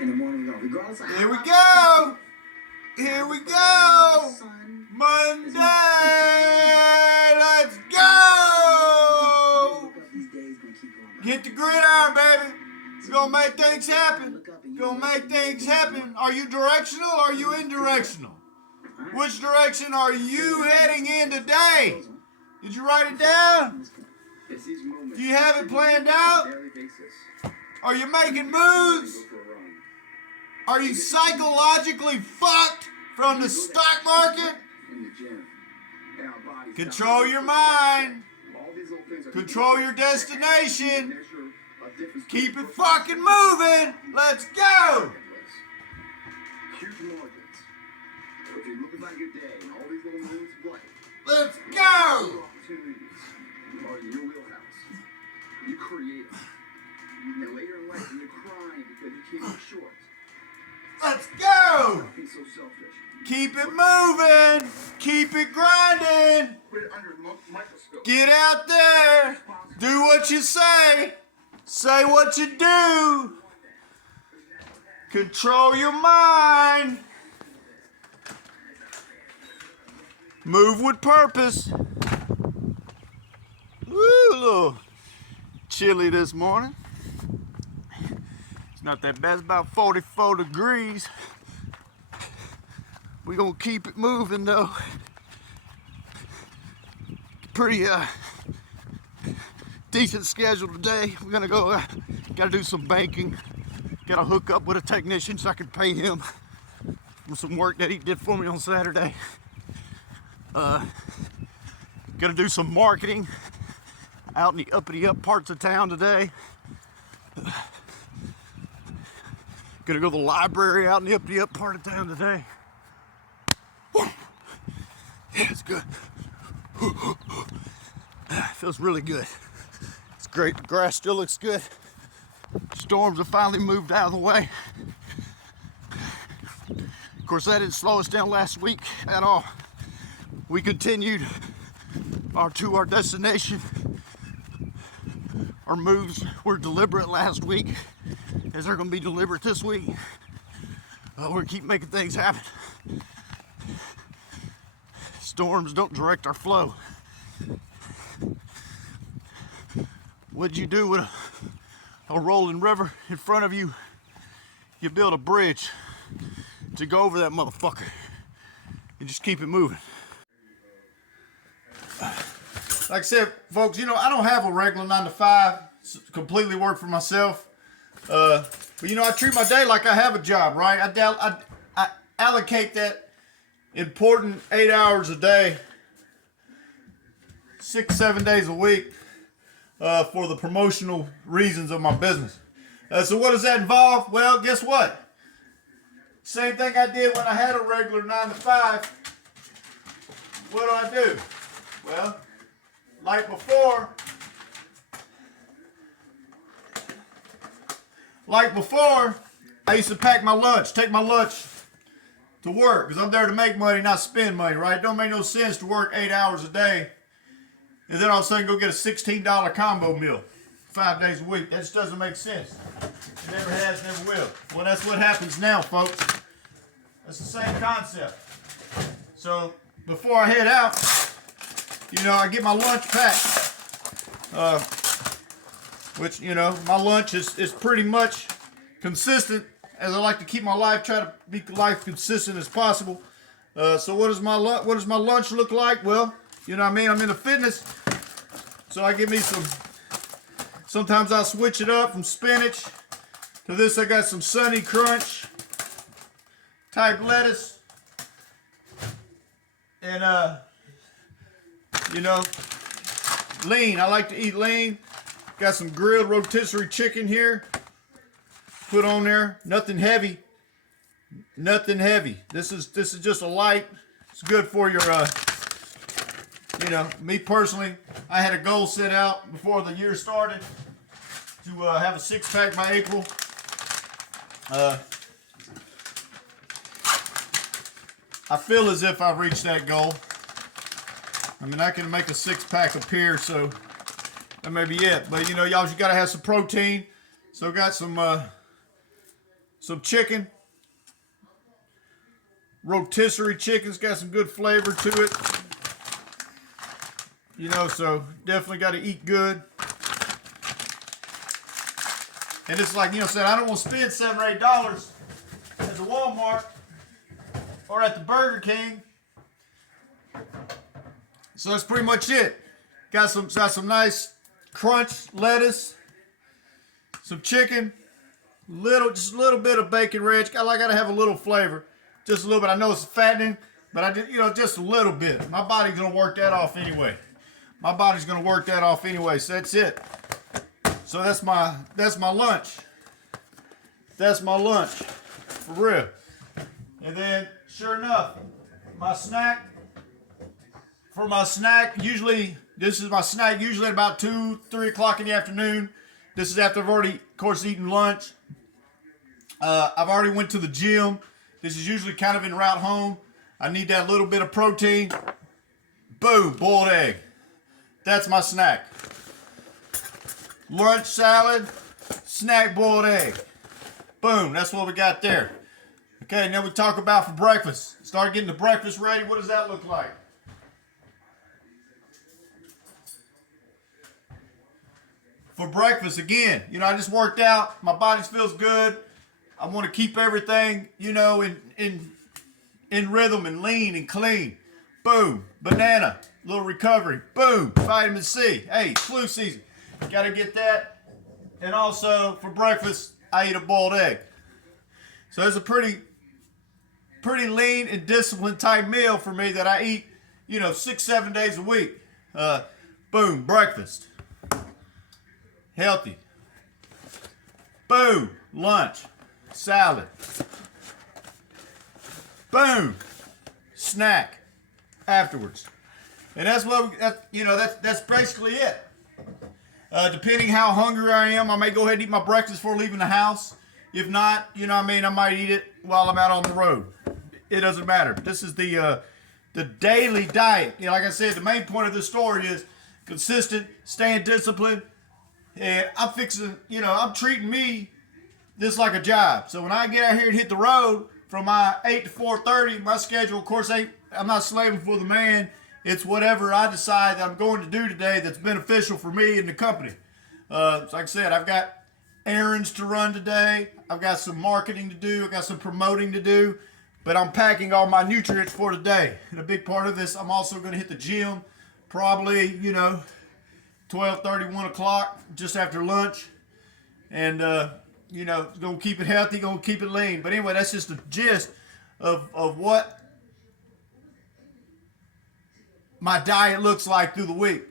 in the morning, regardless of Here we go. Here we go. Monday. Let's go. Get the gridiron, baby. We're gonna make things happen. Gonna make things happen. Are you directional or are you indirectional? Which direction are you heading in today? Did you write it down? Do you have it planned out? Are you making moves? Are you psychologically fucked from the stock market? Control your mind. Control your destination. Keep it fucking moving. Let's go. Let's go. You create them. And later in life, you're crying because you came up short. Let's go. Stop being so selfish. Keep it moving. Keep it grinding. Put it under a microscope. Get out there. Do what you say. Say what you do. Control your mind. Move with purpose. Woo, a little chilly this morning. It's not that bad. It's about 44 degrees. We're gonna keep it moving though. Pretty decent schedule today. We're gonna go, gotta do some banking. Gotta hook up with a technician so I can pay him for some work that he did for me on Saturday. Gotta do some marketing out in the uppity up parts of town today. Gonna go to the library out in the uppity up part of town today. Yeah, it's good. Feels really good. It's great. The grass still looks good. Storms have finally moved out of the way. Of course, that didn't slow us down last week at all. We continued to our destination. Our moves were deliberate last week, as they're going to be deliberate this week. We're going to keep making things happen. Storms don't direct our flow. What'd you do with a rolling river in front of you? You build a bridge to go over that motherfucker and just keep it moving. Like I said, folks, you know, I don't have a regular 9 to 5, completely work for myself. But you know, I treat my day like I have a job, right? I allocate that important 8 hours a day, 6-7 days a week, for the promotional reasons of my business. So what does that involve? Well, guess what? Same thing I did when I had a regular 9 to 5. What do? Well, like before, I used to pack my lunch, take my lunch to work, because I'm there to make money, not spend money, right? It don't make no sense to work 8 hours a day and then all of a sudden go get a $16 combo meal 5 days a week. That just doesn't make sense. It never has, never will. Well, that's what happens now, folks. That's the same concept. So before I head out, you know, I get my lunch packed. Which, you know, my lunch is pretty much consistent, as I like to keep my life, try to be life consistent as possible. So what does my lunch look like? Well, you know what I mean? I'm into fitness, so I give me sometimes I'll switch it up from spinach to this. I got some Sunny Crunch type lettuce. And, you know, lean. I like to eat lean. Got some grilled rotisserie chicken here. Put on there. Nothing heavy. Nothing heavy. This is just a light. It's good for your, you know, me personally, I had a goal set out before the year started to have a 6-pack by April. I feel as if I've reached that goal. I mean, I can make a 6-pack appear, so that may be it. But, you know, y'all, you got to have some protein. So got some some chicken. Rotisserie chicken's got some good flavor to it. You know, so definitely got to eat good. And it's like, you know, saying I don't want to spend $7 or $8 at the Walmart or at the Burger King. So that's pretty much it. Got some nice crunch lettuce, some chicken, just a little bit of bacon ranch. I gotta have a little flavor, just a little bit. I know it's fattening, but I just, you know, just a little bit. My body's gonna work that off anyway. So that's it. So that's my lunch. That's my lunch, for real. And then, sure enough, my snack. For my snack, usually, this is my snack usually at about 2, 3 o'clock in the afternoon. This is after I've already, of course, eaten lunch. I've already went to the gym. This is usually kind of en route home. I need that little bit of protein. Boom, boiled egg. That's my snack. Lunch salad, snack boiled egg. Boom, that's what we got there. Okay, now we talk about for breakfast. Start getting the breakfast ready. What does that look like? For breakfast, again, you know, I just worked out. My body feels good. I want to keep everything, you know, in rhythm and lean and clean. Boom, banana, little recovery. Boom, vitamin C. Hey, flu season. Got to get that. And also, for breakfast, I eat a boiled egg. So it's a pretty lean and disciplined type meal for me that I eat, you know, 6-7 days a week. Boom, breakfast. Healthy. Boom, lunch, salad. Boom, snack afterwards. And that's what, that's basically it. Depending how hungry I am, I may go ahead and eat my breakfast before leaving the house. If not, you know what I mean, I might eat it while I'm out on the road. It doesn't matter. This is the daily diet. You know, like I said, the main point of this story is consistent, staying disciplined. And I'm fixing, you know, I'm treating me this like a job. So when I get out here and hit the road from my 8 to 4:30, my schedule, of course, I'm not slaving for the man. It's whatever I decide that I'm going to do today that's beneficial for me and the company. So like I said, I've got errands to run today. I've got some marketing to do. I've got some promoting to do. But I'm packing all my nutrients for today. And a big part of this, I'm also going to hit the gym probably, you know, 12:30, 1 o'clock, just after lunch. And, you know, going to keep it healthy, going to keep it lean. But anyway, that's just the gist of what my diet looks like through the week.